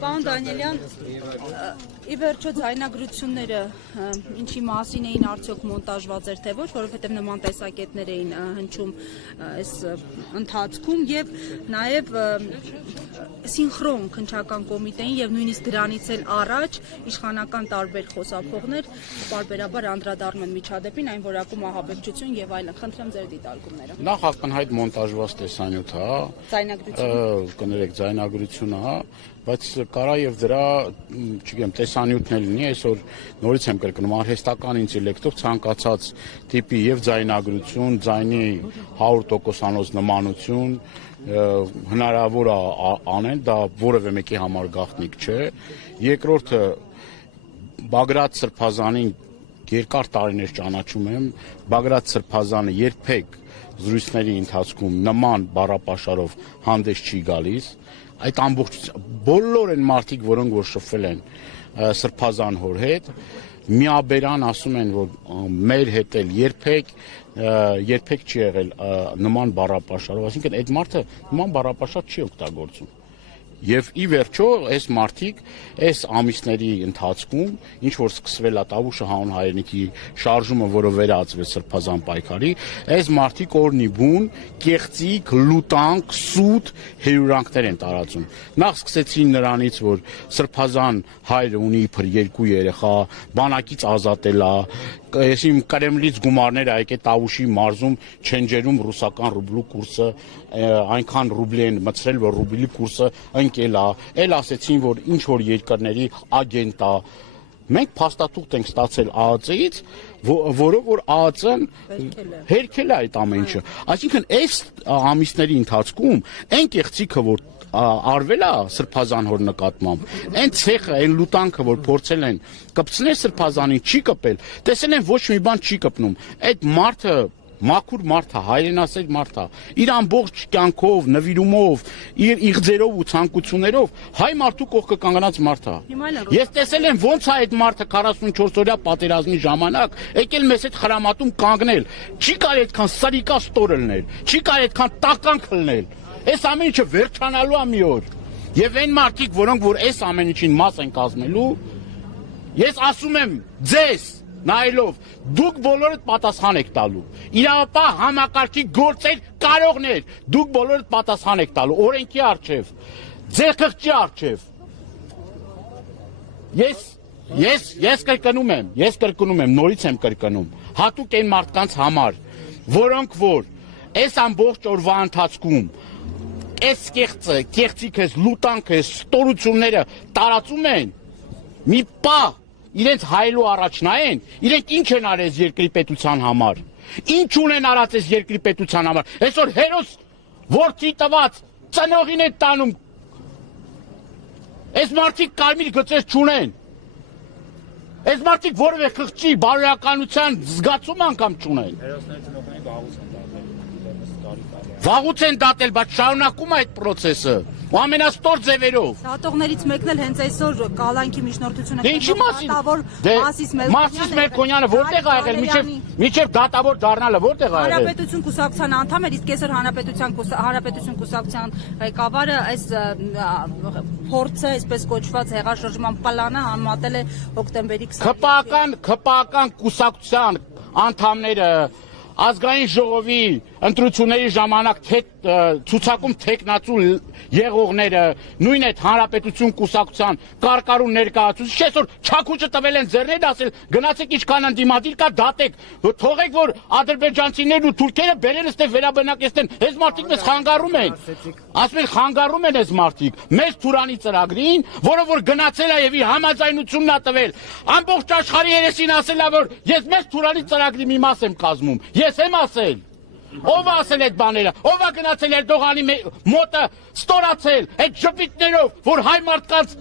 Պարոն Դանիելյան, ի վերջո ձայնագրությունները ինչի մասին էին արդյոք մոնտաժված էր թե ոչ, որովհետև նման տեսակետներ էին հնչում այս ընթացքում եւ նաեւ սինխրոն քննչական կոմիտեին եւ նույնիսկ դրանից էլ առաջ իշխանական տարբեր խոսափողներ բարբերաբար անդրադառնում են միջադեպին, այն որակում ահաբեկչություն եւ այլն։ Խնդրեմ ձեր դիտարկումները։ Նախ ակնհայտ մոնտաժված տեսանյութ է, կներեք ձայնագրությունը, բայց կարա եւ դրա, չգիտեմ, տեսանյութն էլ լինի, այսօր նորից եմ կրկնում, արհեստական ինտելեկտով ցանկացած տիպի եւ ձայնագրություն, ձայնի 100%-անոց նմանություն հնարավոր է անեն, դա որևէ մեկի համար գաղտնիք չէ։ Երկրորդը Բագրատ Սրբազանին երկար տարիներ ճանաչում եմ, Բագրատ Սրբազանը երբեք զրույցների ընթացքում նման բառապաշարով հանդես չի գալիս, այդ ամբողջ բոլոր են մարդիկ, որոնք որ շփվել են Սրբազան հոր հետ, միաբերան ասում են, որ մեր հետ էլ երբեք չի եղել նման բառապաշարով, այսինքն այդ մարդը նման բառապաշար չի օգտագործում։ Եվ ի վերջո այս մարդիկ այս ամիսների ընթացքում ինչ որ սկսվել է Տավուշը հանուն հայրենիքի շարժումը, որը վերածվեց Սրբազան պայքարի, այս մարդիկ օրնի բուն, կեղծիք, լուտանք, սուտ հերյուրանքներ են տարածում։ Նախ սկսեցին նրանից, որ Սրբազան հայրը ունի իբր 2 երեխա, բանակից ազատել է, Այսինքն Կրեմլից գումարներ եկե Տավուշի մարզում չենջերում ռուսական ռուբլու կուրսը այնքան ռուբլի են մցրել, որ ռուբլի կուրսը ընկել է, էլ ասեցին, որ ինչ որ երկրների ագենտ է։ Մենք փաստաթուղթ ենք ստացել ԱԱԾ-ից, որով որ ԱԱԾ-ն հերքել է այդ ամեն ինչը։ Այսինքն այս ամիսների ընթացքում այն կեղծիքը, որ արվել է Սրբազան հոր նկատմամբ, այն ցեխը, այն լուտանքը, որ փորձել են կպցնել Սրբազանին, չի կպել, տեսել են ոչ մի բան չի կպնում, այդ մարդը մաքուր մարդ է, հայրենասեր մարդ է, իր ամբողջ կյանքով, նվիրումով, իր իղձերով ու ցանկություններով հայ մարդու կողքը կանգնած մարդ է։ Ես տեսել եմ ոնց է այդ մարդը 44-օրյա պատերազմի ժամանակ եկել մեզ հետ խրամատում կանգնել, չի կարելի այդքան սրիկա ստորը լնել, չի կարելի այդքան տականք լնել։ Այս ամեն ինչը վերջանալու է մի օր։ Եվ այն մարդիկ, որոնք որ այս ամեն ինչին մաս են կազմելու, ես ասում եմ ձեզ նայելով, դուք բոլորդ պատասխան եք տալու։ Իրավապահ համակարգի գործեր կարողներ, դուք բոլորդ պատասխան եք տալու, օրենքի առջև, ձեր խղճի առջև։ Ես կրկնում եմ, նորից եմ կրկնում, հատուկ այն մարդկանց համար, որոնք որ այս ամբողջ օրվա ընթացքում այս կեղծիքը, լուտանքը, ստորությունները տարածում են, մի պահ իրենց հայելու առաջ նայեն, իրենք ինչ են արել երկրի պետության համար, ինչ ունեն արած այս երկրի պետության համար, այսօր հերոս որդի տված ծնողին է տանում, այս մարդիկ կարմիր գծեր չունեն, այս մարդիկ որևէ խղճի, բարոյականության զգացում անգամ չունեն։ Վաղուց են դատել, բայց շարունակում է այդ պրոցեսը, ու ամենաստոր ձևերով։ Դատողներից մեկն էլ հենց այսօր Կալանքի միջնորդությունը Մասիս Մերկոնյանը որտեղ ա եղել, մինչև դատավոր դառնալը որտեղ ա եղել։ Հանրապետություն կուսակցության անդամ էր, իսկ այսօր Հանրապետություն կուսակցության ղեկավարը այս փորձը, այսպես կոչված հեղաշրջման պլանը համատել է հոկտեմբերի 20-ին։ ՔՊԱ-ական կուսակցության անդամները ազգային ժողովի ընտրությունների ժամանակ ցուցակում թեկնածու եղողները, նույն այդ Հանրապետություն կուսակցության կարկառուն ներկայացուցիչ, այսօր չաքուճը տվել են ձեռներ ասել, գնացեք ինչքան ընդդիմադիր կա դատեք, թողեք որ ադրբեջանցիներն ու թուրքերը բերեն այստեղ վերաբնակեցնեն, այս մարդիկ մեզ խանգարում են, ասում են խանգարում են այս մարդիկ, մեզ Թուրանի ծրագրին, որը որ գնացել է եւ իր համաձայնությունն է տվել, ամբողջ աշխարհի երեսին ասել է որ ես մեզ Թուրանի ծրագրի մի մաս եմ կազմում, ես եմ ասել։ Ով ասել այդ բաները, ով է գնացել Էրդողանի մոտը ստորացել այդ ժպիտներով, որ հայ մարդկանց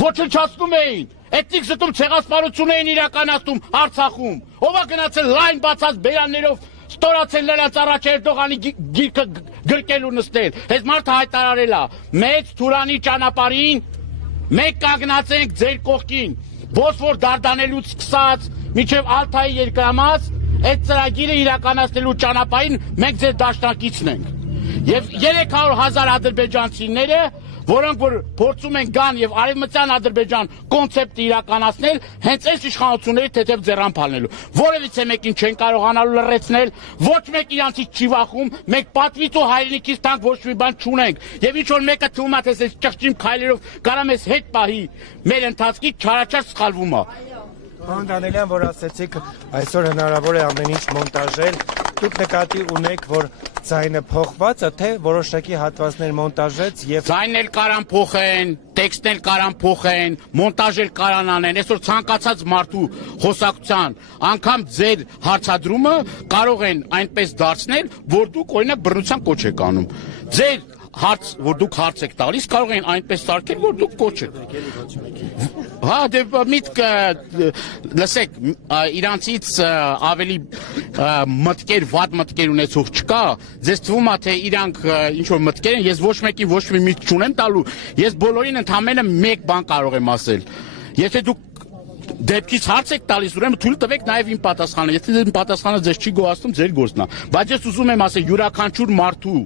ոչնչացնում էին, էթնիկ զտում ցեղասպանություն էին իրականացնում Արցախում, ով է գնացել լայն բացած բերաններով ստորացել նրանց առաջ Էրդողանի գիրքը գրկելու նստել, այս մարդը հայտարարել է, մեծ Թուրանի ճանապարհին մենք կանգնած ենք ձեր կողքին, ոնց որ Դարդանելուց սկսած մինչև Ալթայի երկրամաս այդ ծրագիրը իրականացնելու ճանապարհին մենք ձեր դաշնակիցն ենք։ Եվ 300,000 ադրբեջանցիները, որոնք որ փորձում են գան եւ արևմտյան Ադրբեջան կոնցեպտը իրականացնել, հենց այս իշխանությունների թեթև ձեռան փալնելու։ Որևիցե մեկին չեն կարողանալու լռեցնել, ոչ մեկ իրանցից չի վախում, մենք պատվից ու հայրենիքից տանք ոչ մի բան չունենք։ Եվ ինչ որ մեկը թվում է թե այս ճղճիմ քայլերով կարա մեզ հետ պահի մեր ընթացքի չարաչար սխալվում է։ Պարոն Դանիելյան, որ ասեցիք, այսօր հնարավոր է ամեն ինչ մոնտաժել, դուք նկատի ունեք, որ ձայնը փոխված է, թե որոշակի հատվածներ մոնտաժեց եւ ձայնն էլ կարան փոխեն, տեքստն էլ կարան փոխեն, մոնտաժ էլ կարան անեն, այսօր ցանկացած մարդու խոսակցության, անգամ ձեր հարցադրումը կարող են այնպես դարձնել, որ դուք օրինակ բռնության կոչ եք անում։ Ձեր հարց, որ դուք հարց եք տալիս, կարող են այնպես սարքել, որ դուք կոչ եք։ Հա, դե միտքը, լսեք, իրանցից ավելի մտքեր, վատ մտքեր ունեցող չկա, ձեզ թվում է, թե իրանք ինչ-որ մտքեր են, ես ոչ մեկին ոչ մի միտք չունեմ տալու, ես բոլորին ընդամենը մեկ բան կարող եմ ասել, եթե դուք դեպքից հարց եք տալիս, ուրեմն թույլ տվեք նաև իմ պատասխանը, եթե իմ պատասխանը ձեզ չի գոհացնում, ձեր գործն է, բայց ես ուզում եմ ասել յուրաքանչյուր մարդու,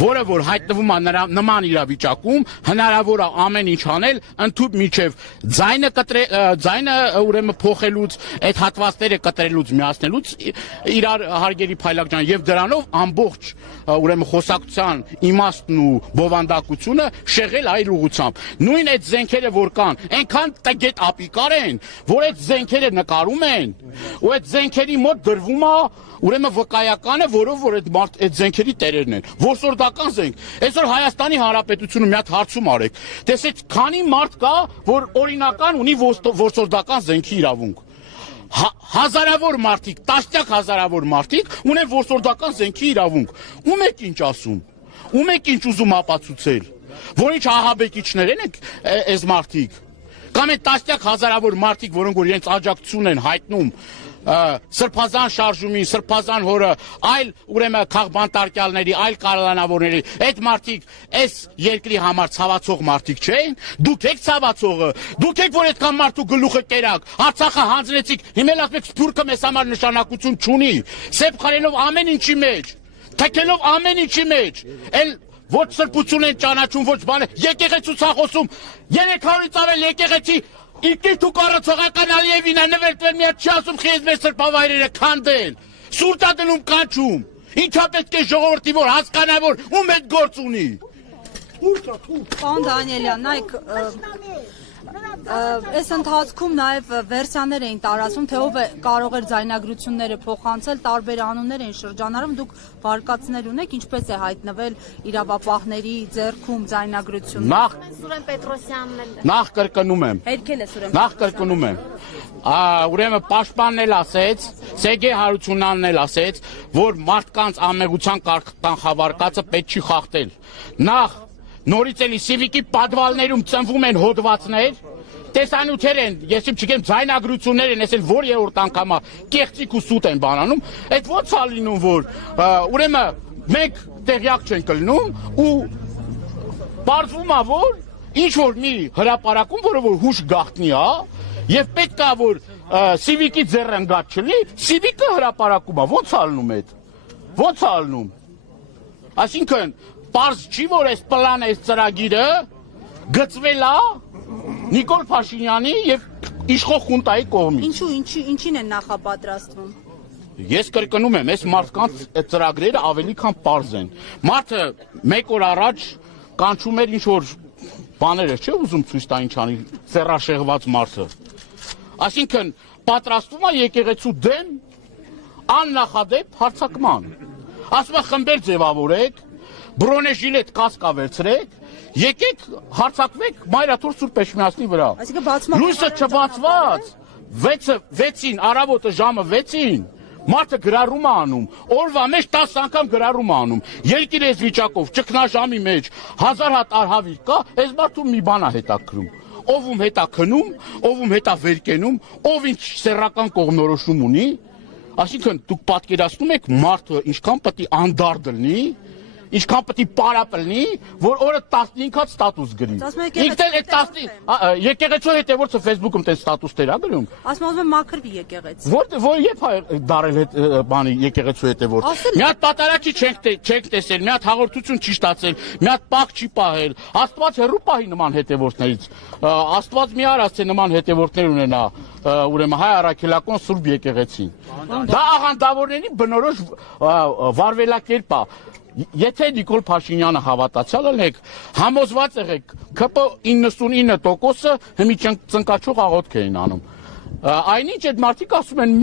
որը որ հայտնվում է նման իրավիճակում, հնարավոր է ամեն ինչ անել, ընդհանուր միջև ձայնը ուրեմն փոխելուց, այդ հատվածները կտրելուց, միացնելուց իրար հարգելի Փայլակ ջան, եւ դրանով ամբողջ ուրեմն խոսակցության իմաստն ու բովանդակությունը շեղել այլ ուղղությամբ։ Նույն այդ զենքերը որ կան, այնքան տգետ ապիկար են, որ այդ զենքերը նկարում են, ու այդ զենքերի մոտ դրվում է ուրեմն վկայականը, որով որ այդ զենքերի տերերն են, որսորդական զենք։ Այսօր Հայաստանի Հանրապետությունը մի հատ հարցում արեք, տեսեք քանի մարդ կա, որ օրինական ունի որսորդական զենքի իրավունք։ Հազարավոր մարդիկ, տասնյակ հազարավոր մարդիկ ունեն որսորդական զենքի իրավունք։ Ում եք ինչ ասում, ում եք ինչ ուզում ապացուցել, որ ինչ ահաբեկիչներ են այս մարդիկ։ Կամ են տասնյակ հազարավոր մարդիկ, որոնք որ իրենց աջակցություն են հայտնում սրբազան շարժումին, սրբազան հորը, այլ ուրեմն քաղբանտարկյալների, այլ կառավարների, այդ մարդիկ այս երկրի համար ցավացող մարդիկ չեն։ Դուք եք ցավացողը, դուք եք որ այդքան մարդու գլուխը կերակ, Արցախը հանձնեցիք, հիմա ասեք սփյուռքը մեզ համար նշանակություն չունի, սեփ խրելով ամեն ինչի մեջ, թքելով ամեն ինչի մեջ, ոչ սրբություն են ճանաչում, ոչ բան է, եկեղեցուց է խոսում, 300-ից ավել եկեղեցի, ինքնին դու կառուցողական Ալիևին է նվերտվել մի հատ չի ասում խիզ մեր սրբավայրերը քանդել, սուրտա դնում կանչում, ինչա պետք է ժողովրդի որ հասկանա որ ում այդ գործ ունի։ Պարոն Դանիելյան, նայեք, այս ընթացքում նաև վերսիաներ էին տարածում, թե ով է կարող էր ձայնագրությունները փոխանցել, տարբեր անուններ էին շրջանառում, դուք վարկածներ ունեք, ինչպես է հայտնվել իրավապահների ձեռքում ձայնագրությունը։ Սուրեն Պետրոսյանն էլ։ Նախ կրկնում եմ։ Հետքել է Սուրեն։ Նախ կրկնում եմ։ Ուրեմն պաշտպանն էլ ասեց, Սերգեյ Հարությունյանն էլ ասեց, որ մարդկանց ամեղության կանխավարկածը պետք չի խախտել։ Նախ նորից էլի Սիվիկի պատվալներում ծնվում են հոդվածներ, տեսանյութեր են, ես չգիտեմ ձայնագրություններ են, այսել որ երրորդ անգամ է կեղծիք ու սուտ են բանանում, այդ ո՞նց է լինում որ ուրեմն մենք տեղյակ չենք լինում ու բարձվում է որ ինչ որ մի հրապարակում, որը որ հուշ գաղտնի է, եւ պետք է որ Սիվիկի ձեռը ընկած չլինի, Սիվիկը հրապարակում է, ո՞նց է լինում այդ, ո՞նց է լինում, այսինքն պարզ չի որ այս պլանը, այս ծրագիրը գծվել է Նիկոլ Փաշինյանի եւ իշխող խունտայի կողմից։ Ինչին են նախապատրաստվում։ Ես կրկնում եմ, այս մարդկանց ծրագրերը ավելի քան պարզ են։ Մարդը մեկ օր առաջ կանչում էր ինչ որ բաները, չէ՞ ուզում ցույց տա ինչ անի, սեռաշեղված մարդը։ Այսինքն պատրաստվում է եկեղեցու դեմ աննախադեպ հարձակման։ Ասում է խմբեր ձևավորեք, բրոնեժիլետ կասկա վերցրեք, եկեք հարձակվեք Մայրաթոր Սուրբ Էջմիածնի վրա։ Լույսը չբացված, 6-ին առավոտը ժամը 6-ին մարդը գրառում է անում, օրվա մեջ 10 անգամ գրառում է անում, երկիր այս վիճակով, ճգնաժամի մեջ 1000 հատ արհավիր կա, այս մարդու մի բան է հետաքրում, ով հետ է քնում, ով հետ է վեր կենում, ով ինչ սեռական կողմնորոշում ունի, այսինքն դուք պատկերացնում եք մարդը ինչքան պետք է անդարդ լինի, ինչքան պետք է պարապ լինի, որ օրը 15-ած ստատուս գրի։ Ինքն էլ այդ եկեղեցու հետևորդը Facebook-ում տես ստատուսներ ա գրում։ Ասում եմ մաքրվի եկեղեցի։ Որ երբ դարել հետ բանի եկեղեցու հետևորդ։ Մի հատ պատարակի չենք տեսել, մի հատ հաղորդություն չի ստացել, մի հատ պահ չի պահել։ Աստված հեռու պահի նման հետևորդներից։ Աստված մի արած է նման հետևորդներ ունենա, ուրեմն հայ առաքելական Սուրբ եկեղեցին։ Դա աղանդավորների բնորոշ վարվելակերպ է։ Եթե Նիկոլ Փաշինյանը հավատացյալ եք, համոզված եղեք, ԿՊ 99%-ը հիմի ծնկաչող աղոթք էին անում։ Այնինչ այդ մարդիկ ասում են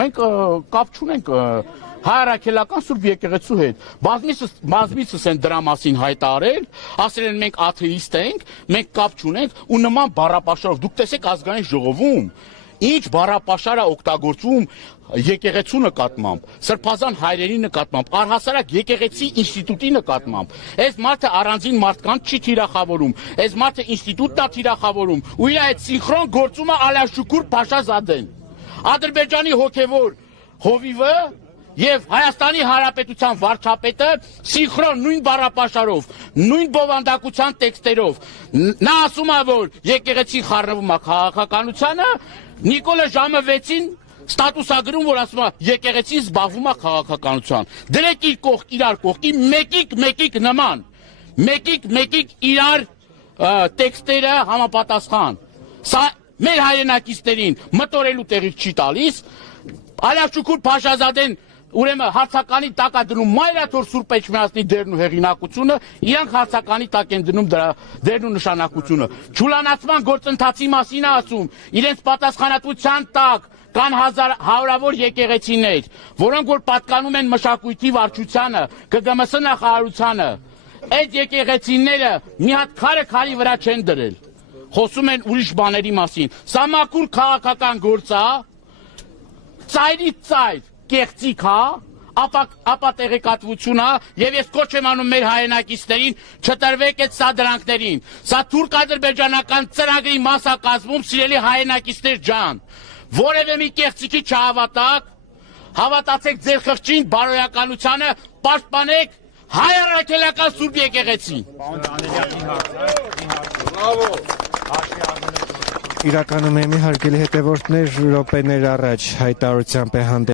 մենք կապ չունենք հայ առաքելական Սուրբ եկեղեցու հետ։ Բազմիցս են դրա մասին հայտարարել, ասել են մենք աթեիստ ենք, մենք կապ չունենք ու նման բառապաշարով դուք տեսեք ազգային ժողովում ինչ բառապաշար է օգտագործվում եկեղեցու նկատմամբ, սրբազան հայրերի նկատմամբ, առհասարակ եկեղեցի ինստիտուտի նկատմամբ։ Այս մարդը առանձին մարդկանց չի թիրախավորում, այս մարդը ինստիտուտն է թիրախավորում, ու իր այդ սինխրոն գործում է Ալաշուկուր Փաշազադեն, Ադրբեջանի հոգևոր հովիվը եւ Հայաստանի Հանրապետության վարչապետը սինխրոն նույն բառապաշարով, նույն բովանդակության տեքստերով։ Նա ասում է, որ եկեղեցին խառնվում է քաղաքականությանը, Նիկոլը ժամը 6-ին ստատուսագրում, որ ասում է եկեղեցին զբաղվում է քաղաքականության։ Դրեք իրար կողքի մեկիկ նման, մեկիկ իրար տեքստերը համապատասխան։ Սա մեր հայրենակիցներին մտորելու տեղից չի տալիս։ Ալաշուկուր Փաշազադեն ուրեմն հարցականի տակ է դնում Մայրաթոր Սուրբ Էջմիածնի դերն ու հեղինակությունը, իրանք հարցականի տակ են դնում դրա դերն ու նշանակությունը։ Չուլանացման գործընթացի մասին է ասում, իրենց պատասխանատվության տակ կան հարյուրավոր եկեղեցիներ, որոնք որ պատկանում են մշակույթի վարչությանը, ԿԳՄՍ նախարարությանը։ Այդ եկեղեցիները մի հատ քարի վրա չեն դրել։ Խոսում են ուրիշ բաների մասին։ Սա մաքուր քաղաքական գործ է, ծայրից ծայր կեղծիք է, ապա տեղեկատվություն է, եւ ես կոչ եմ անում մեր հայրենակիցներին չտրվեք այդ սադրանքներին։ Սա թուրք-ադրբեջանական ծրագրի մաս է կազմում, սիրելի հայրենակիցներ ջան։ Որևէ մի կեղծիքի չհավատաք, հավատացեք ձեր խղճին, բարոյականությանը, պաշտպանեք հայ առաքելական Սուրբ եկեղեցին։ Իրականում եմ հարգելի հետևորդներ, րոպեներ առաջ հայտարարությամբ է հանդես